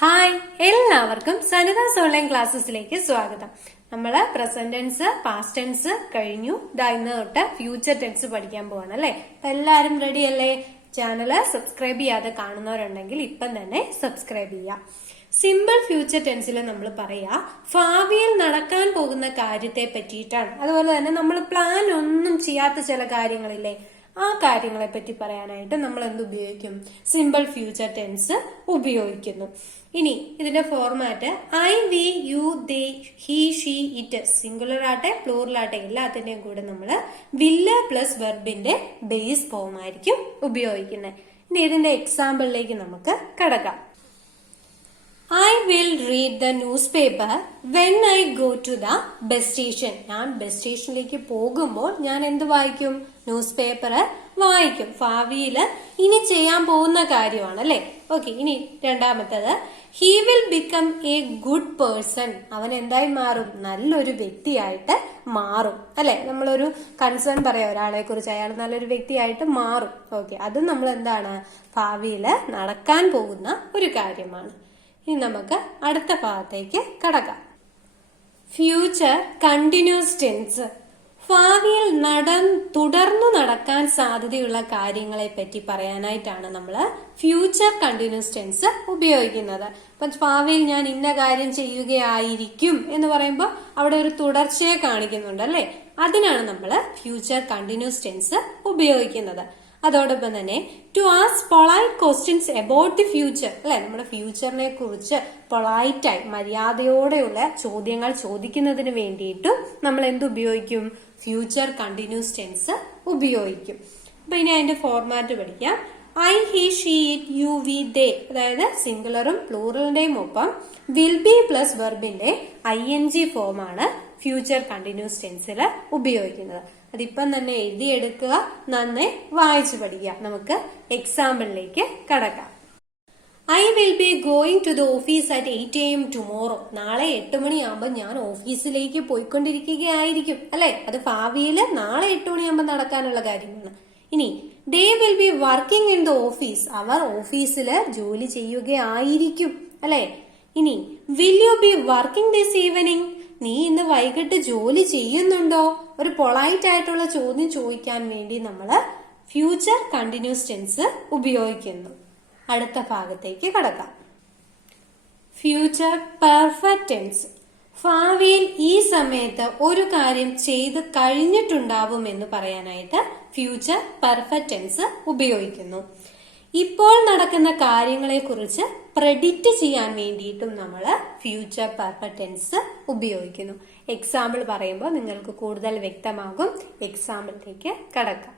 Hi, എല്ലാവർക്കും സനിതാസ് online ക്ലാസ്സസിലേക്ക് സ്വാഗതം. നമ്മള് പ്രസന്റ് ടെൻസ്, പാസ്റ്റ് ടെൻസ് കഴിഞ്ഞു. ഇന്ന് തൊട്ട് ഫ്യൂച്ചർ ടെൻസ് പഠിക്കാൻ പോവാണ് അല്ലെ. അപ്പൊ എല്ലാരും റെഡി അല്ലേ? ചാനല് സബ്സ്ക്രൈബ് ചെയ്യാതെ കാണുന്നവരുണ്ടെങ്കിൽ ഇപ്പം തന്നെ സബ്സ്ക്രൈബ് ചെയ്യാം. സിമ്പിൾ ഫ്യൂച്ചർ ടെൻസിൽ നമ്മൾ പറയാ ഭാവിയിൽ നടക്കാൻ പോകുന്ന കാര്യത്തെ പറ്റിയിട്ടാണ്. അതുപോലെ തന്നെ നമ്മൾ പ്ലാൻ ഒന്നും ചെയ്യാത്ത ചില കാര്യങ്ങളില്ലേ, ആ കാര്യങ്ങളെ പറ്റി പറയാനായിട്ട് നമ്മൾ എന്ത് ഉപയോഗിക്കും? സിമ്പിൾ ഫ്യൂച്ചർ ടെൻസ് ഉപയോഗിക്കുന്നു. ഇനി ഇതിന്റെ format I, we, you, they, he, she, it, singular ആട്ടെ പ്ലൂറൽ ആട്ടെ എല്ലാത്തിന്റെയും കൂടെ നമ്മൾ വില്ല് പ്ലസ് വെർബിന്റെ ബേസ് ഫോം ആയിരിക്കും ഉപയോഗിക്കുന്നത്. ഇനി ഇതിന്റെ എക്സാമ്പിളിലേക്ക് നമുക്ക് കടക്കാം. I will read the newspaper when I go to the bus station. ഞാൻ ബസ് സ്റ്റേഷനിലേക്ക് പോകുമ്പോൾ ഞാൻ എന്ത് വായിക്കും? ന്യൂസ് പേപ്പർ വായിക്കും. ഭാവിയിൽ ഇനി ചെയ്യാൻ പോകുന്ന കാര്യമാണ് അല്ലെ. ഓക്കെ, ഇനി രണ്ടാമത്തേത് he will become a good person. അവൻ എന്തായി മാറും? നല്ലൊരു വ്യക്തിയായിട്ട് മാറും അല്ലെ. നമ്മളൊരു കൺസേൺ പറയാം ഒരാളെ കുറിച്ച്, അയാൾ നല്ലൊരു വ്യക്തിയായിട്ട് മാറും. ഓക്കെ, അത് നമ്മൾ എന്താണ്? ഭാവിയിൽ നടക്കാൻ പോകുന്ന ഒരു കാര്യമാണ്. ഇനി നമുക്ക് അടുത്ത ഭാഗത്തേക്ക് കടക്കാം. Future continuous tense. ഭാവിയിൽ തുടർന്നു നടക്കാൻ സാധ്യതയുള്ള കാര്യങ്ങളെ പറ്റി പറയാനായിട്ടാണ് നമ്മൾ ഫ്യൂച്ചർ കണ്ടിന്യൂസ് ടെൻസ് ഉപയോഗിക്കുന്നത്. ഇപ്പൊ ഭാവിയിൽ ഞാൻ ഇന്ന കാര്യം ചെയ്യുകയായിരിക്കും എന്ന് പറയുമ്പോൾ അവിടെ ഒരു തുടർച്ചയെ കാണിക്കുന്നുണ്ട് അല്ലെ. അതിനാണ് നമ്മൾ ഫ്യൂച്ചർ കണ്ടിന്യൂസ് ടെൻസ് ഉപയോഗിക്കുന്നത്. അതോടൊപ്പം തന്നെ to ask polite questions about the future അല്ലെ, നമ്മുടെ ഫ്യൂച്ചറിനെ കുറിച്ച് പൊളൈറ്റായി മര്യാദയോടെയുള്ള ചോദ്യങ്ങൾ ചോദിക്കുന്നതിന് വേണ്ടിയിട്ടും നമ്മൾ എന്ത് ഉപയോഗിക്കും? ഫ്യൂച്ചർ കണ്ടിന്യൂസ് ടെൻസ് ഉപയോഗിക്കും. അപ്പൊ ഇനി അതിന്റെ ഫോർമാറ്റ് പഠിക്കാം. I, he, she, it, you, we, they, അതായത് സിംഗുലറും പ്ലൂറലിന്റെയും ഒപ്പം വിൽ ബി പ്ലസ് വെർബിന്റെ ING ഫോമാണ് ഫ്യൂച്ചർ കണ്ടിന്യൂസ് ടെൻസിൽ ഉപയോഗിക്കുന്നത്. അതിപ്പം തന്നെ എഴുതിയെടുക്കുക, നന്നായി വായിച്ചു പഠിക്കുക. നമുക്ക് എക്സാമ്പിളിലേക്ക് കടക്കാം. I will be going to the office at 8 AM tomorrow. നാളെ 8 മണിയാകുമ്പോൾ ഞാൻ ഓഫീസിലേക്ക് പോയിക്കൊണ്ടിരിക്കുകയായിരിക്കും അല്ലെ. അത് ഭാവിയിൽ നാളെ 8 മണിയാകുമ്പോൾ നടക്കാനുള്ള കാര്യമാണ്. ഇനി they will be working in the office. അവർ ഓഫീസിൽ ജോലി ചെയ്യുകയായിരിക്കും അല്ലെ. ഇനി will you be working this evening. നീ ഇന്ന് വൈകിട്ട് ജോലി ചെയ്യുന്നുണ്ടോ? ഒരു പൊളൈറ്റ് ആയിട്ടുള്ള ചോദ്യം ചോദിക്കാൻ വേണ്ടി നമ്മൾ ഫ്യൂച്ചർ കണ്ടിന്യൂസ് ടെൻസ് ഉപയോഗിക്കുന്നു. അടുത്ത ഭാഗത്തേക്ക് കടക്കാം. Future perfect tense. ഭാവിയിൽ ഈ സമയത്ത് ഒരു കാര്യം ചെയ്ത് കഴിഞ്ഞിട്ടുണ്ടാവും എന്ന് പറയാനായിട്ട് ഫ്യൂച്ചർ പെർഫെക്റ്റ് ടെൻസ് ഉപയോഗിക്കുന്നു. ഇപ്പോൾ നടക്കുന്ന കാര്യങ്ങളെ കുറിച്ച് പ്രെഡിക്റ്റ് ചെയ്യാൻ വേണ്ടിയിട്ടും നമ്മൾ ഫ്യൂച്ചർ പെർഫെക്റ്റ് ടെൻസ് ഉപയോഗിക്കുന്നു. എക്സാമ്പിൾ പറയുമ്പോൾ നിങ്ങൾക്ക് കൂടുതൽ വ്യക്തമാകും. എക്സാമ്പിളിലേക്ക് കടക്കാം.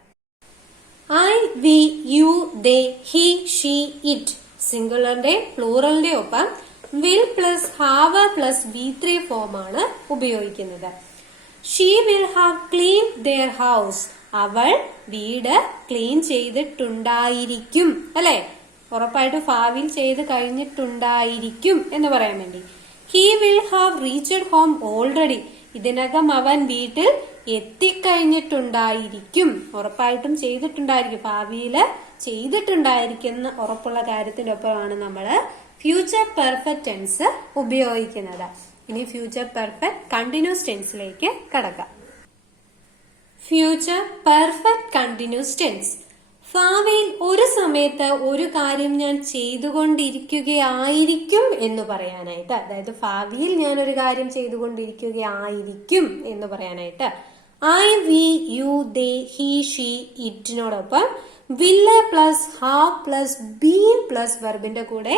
I, we, you, they, he, she, it, സിംഗുലറിന്റെ പ്ലൂറലിന്റെ ഒപ്പം will plus have plus V3 ഫോമാണ് ഉപയോഗിക്കുന്നത്. She will have clean their house. അവൾ വീട് ക്ലീൻ ചെയ്തിട്ടുണ്ടായിരിക്കും അല്ലെ. ഉറപ്പായിട്ട് ഭാവിയിൽ ചെയ്ത് കഴിഞ്ഞിട്ടുണ്ടായിരിക്കും എന്ന് പറയാൻ വേണ്ടി. He will have reached home already. ഇതിനകം അവൻ വീട്ടിൽ എത്തിക്കഴിഞ്ഞിട്ടുണ്ടായിരിക്കും. ഉറപ്പായിട്ടും ചെയ്തിട്ടുണ്ടായിരിക്കും, ഭാവിയില് ചെയ്തിട്ടുണ്ടായിരിക്കുന്ന ഉറപ്പുള്ള കാര്യത്തിന്റെ ഒപ്പമാണ് നമ്മൾ ഫ്യൂച്ചർ പെർഫെക്റ്റ് ടെൻസ് ഉപയോഗിക്കുന്നത്. ഇനി ഫ്യൂച്ചർ പെർഫെക്റ്റ് കണ്ടിന്യൂസ് ടെൻസിലേക്ക് കടക്കാം. Future perfect continuous tense. ഭാവിയിൽ ഒരു സമയത്ത് ഒരു കാര്യം ഞാൻ ചെയ്തുകൊണ്ടിരിക്കുകയായിരിക്കും എന്ന് പറയാനായിട്ട്, അതായത് ഭാവിയിൽ ഞാൻ ഒരു കാര്യം ചെയ്തുകൊണ്ടിരിക്കുകയായിരിക്കും എന്ന് പറയാനായിട്ട് I, we, you, they, he, she, ഇറ്റിനോടൊപ്പം will plus have plus been plus വെർബിന്റെ കൂടെ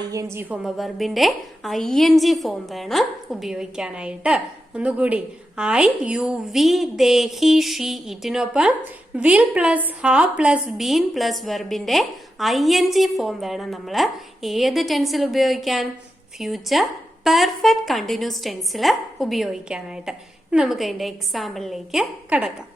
ING ഫോം, വെർബിന്റെ ING ഫോം വേണം ഉപയോഗിക്കാനായിട്ട്. ഒന്നുകൂടി I, you, we, they, he, she, ഇറ്റിനൊപ്പം will plus have plus been plus വെർബിന്റെ ING ഫോം വേണം നമ്മൾ ഏത് ടെൻസിൽ ഉപയോഗിക്കാൻ? ഫ്യൂച്ചർ പെർഫെക്റ്റ് കണ്ടിന്യൂസ് ടെൻസിൽ ഉപയോഗിക്കാനായിട്ട്. നമുക്ക് അതിന്റെ എക്സാമ്പിളിലേക്ക് കടക്കാം.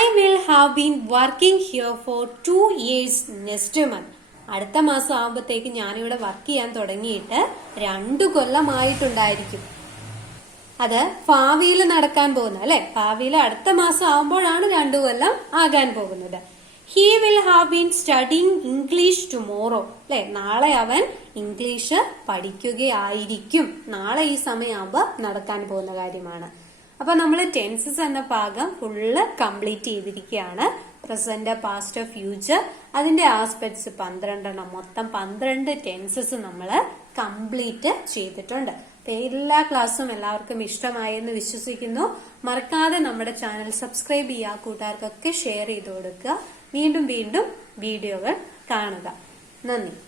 I will have been working here for 2 years next month. അടുത്ത മാസം ആകുമ്പോഴത്തേക്ക് ഞാനിവിടെ വർക്ക് ചെയ്യാൻ തുടങ്ങിയിട്ട് 2 കൊല്ലമായിട്ടുണ്ടായിരിക്കും. അത് ഭാവിയിൽ നടക്കാൻ പോകുന്ന അല്ലെ. ഭാവിയിൽ അടുത്ത മാസം ആകുമ്പോഴാണ് 2 കൊല്ലം ആകാൻ പോകുന്നത്. He will have been studying English tomorrow. അല്ലെ, നാളെ അവൻ ഇംഗ്ലീഷ് പഠിക്കുകയായിരിക്കും. നാളെ ഈ സമയമാകുമ്പോ നടക്കാൻ പോകുന്ന കാര്യമാണ്. അപ്പൊ നമ്മൾ ടെൻസസ് എന്ന ഭാഗം ഫുള്ള് കംപ്ലീറ്റ് ചെയ്തിരിക്കുകയാണ്. പ്രസന്റ്, പാസ്റ്റ്, ഫ്യൂച്ചർ, അതിന്റെ ആസ്പെക്ട്സ് 12 മൊത്തം 12 ടെൻസസ് നമ്മൾ കംപ്ലീറ്റ് ചെയ്തിട്ടുണ്ട്. അപ്പൊ എല്ലാ ക്ലാസ്സും എല്ലാവർക്കും ഇഷ്ടമായെന്ന് വിശ്വസിക്കുന്നു. മറക്കാതെ നമ്മുടെ ചാനൽ സബ്സ്ക്രൈബ് ചെയ്യുക, കൂട്ടുകാർക്കൊക്കെ ഷെയർ ചെയ്ത് കൊടുക്കുക. വീണ്ടും വീണ്ടും വീഡിയോകൾ കാണുക. നന്ദി.